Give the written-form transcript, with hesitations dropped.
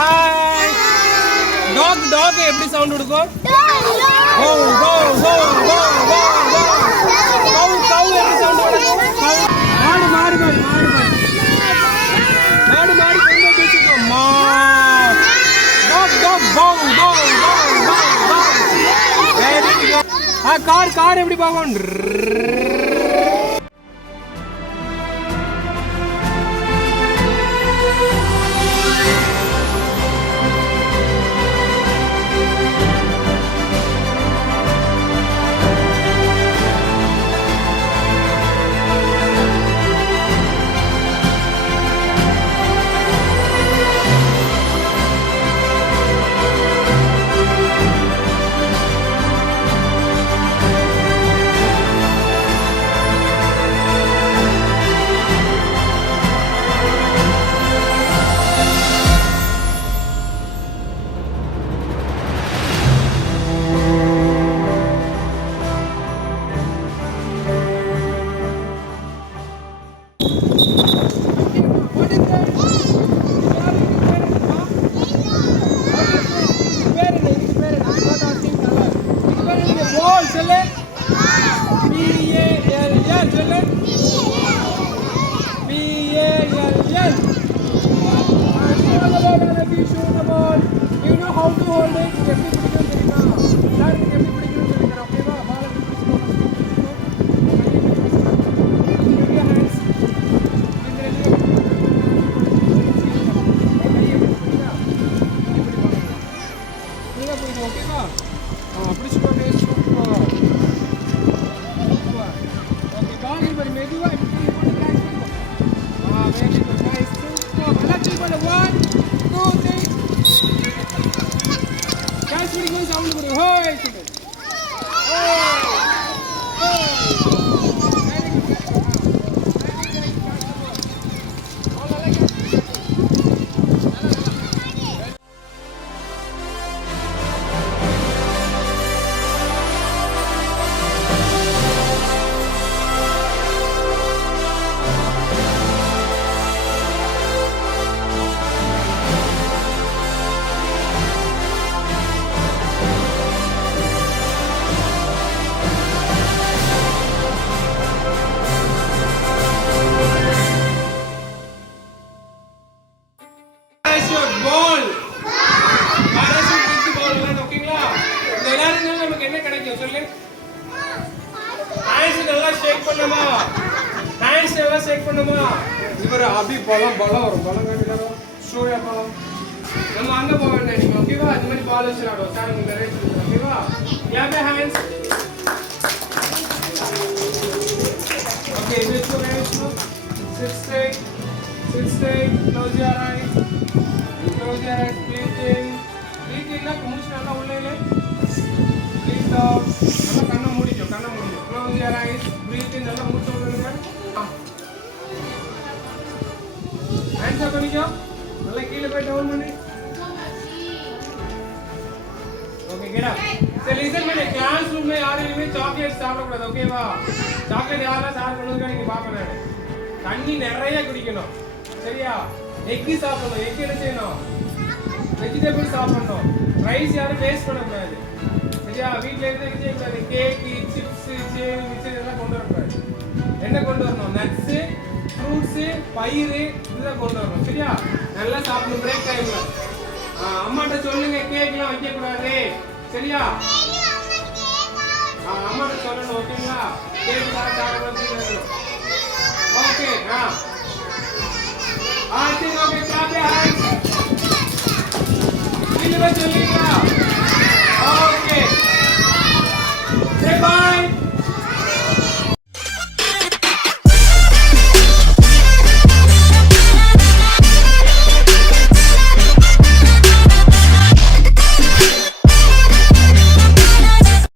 Hi. Talk எப்படி sound கொடுக்கும்? கௌ cow cow cow cow cow கௌ எப்படி சவுண்ட் கொடுக்கும்? மாடு மாடு மாடு மாடு மாடு மாடு மாடு கொஞ்சம் பேசிக்கோ. மா டாக் டாக் cow cow cow cow cow. Very good. Car எப்படி போகும்? நம்ம அங்க போக வேண்டாம் நீங்க ஓகேவா? இந்த மாதிரி பால் வச்சு ஆடுவோம் சார். உங்க நிறைய ஓகேவா? clap your hands. Okay, lift your hands now. Sit straight, close your eyes, breathe in. ना मूछ நல்லா உள்ள இல்ல. breathe out. நல்லா கண்ணை மூடிக்கோ. close your eyes, breathe in. நல்லா மூச்சு விடுங்க. hands up பண்ணிக்கோ. நல்லா கீழ போய் டவுன் பண்ணி. Okay get up. So listen मैंने क्लासरूम में यार इनमें चॉकलेट சாப்பிடக்கூடாது ஓகேவா? சாக்லேட் யாரா சாப்பிட பண்ணுங்க நீங்க பாக்கணும். தண்ணி நிறைய குடிக்கணும். சரியா? எக் சாப்பிடணும். எக் என்ன செய்யணும்? வெஜிடபிள் சாப்பிடணும். ரைஸ் யாரும் வேஸ்ட் பண்ண கூடாது. சரியா? வீட்ல இருந்து என்ன செய்யக்கூடாது? கேக், சிப்ஸ், சேவ் மிச்சர் எல்லாம் கொண்டு வரக்கூடாது. என்ன கொண்டு வரணும்? நட்ஸ், ஃப்ரூட்ஸ், பயிறு இதெல்லாம் கொண்டு வரணும். சரியா? நல்லா சாப்பிடணும் பிரேக் டைம்ல. அம்மாட்ட சொல்லுங்க கேக்லாம் வைக்க கூடாது. சரியா? அம்மாட்ட சொல்லணும் ஓகேங்களா? கேக் சாப்பிடக்கூடாது. ஓகே சரி ஓகே clap your hands. கீழ சொல்லி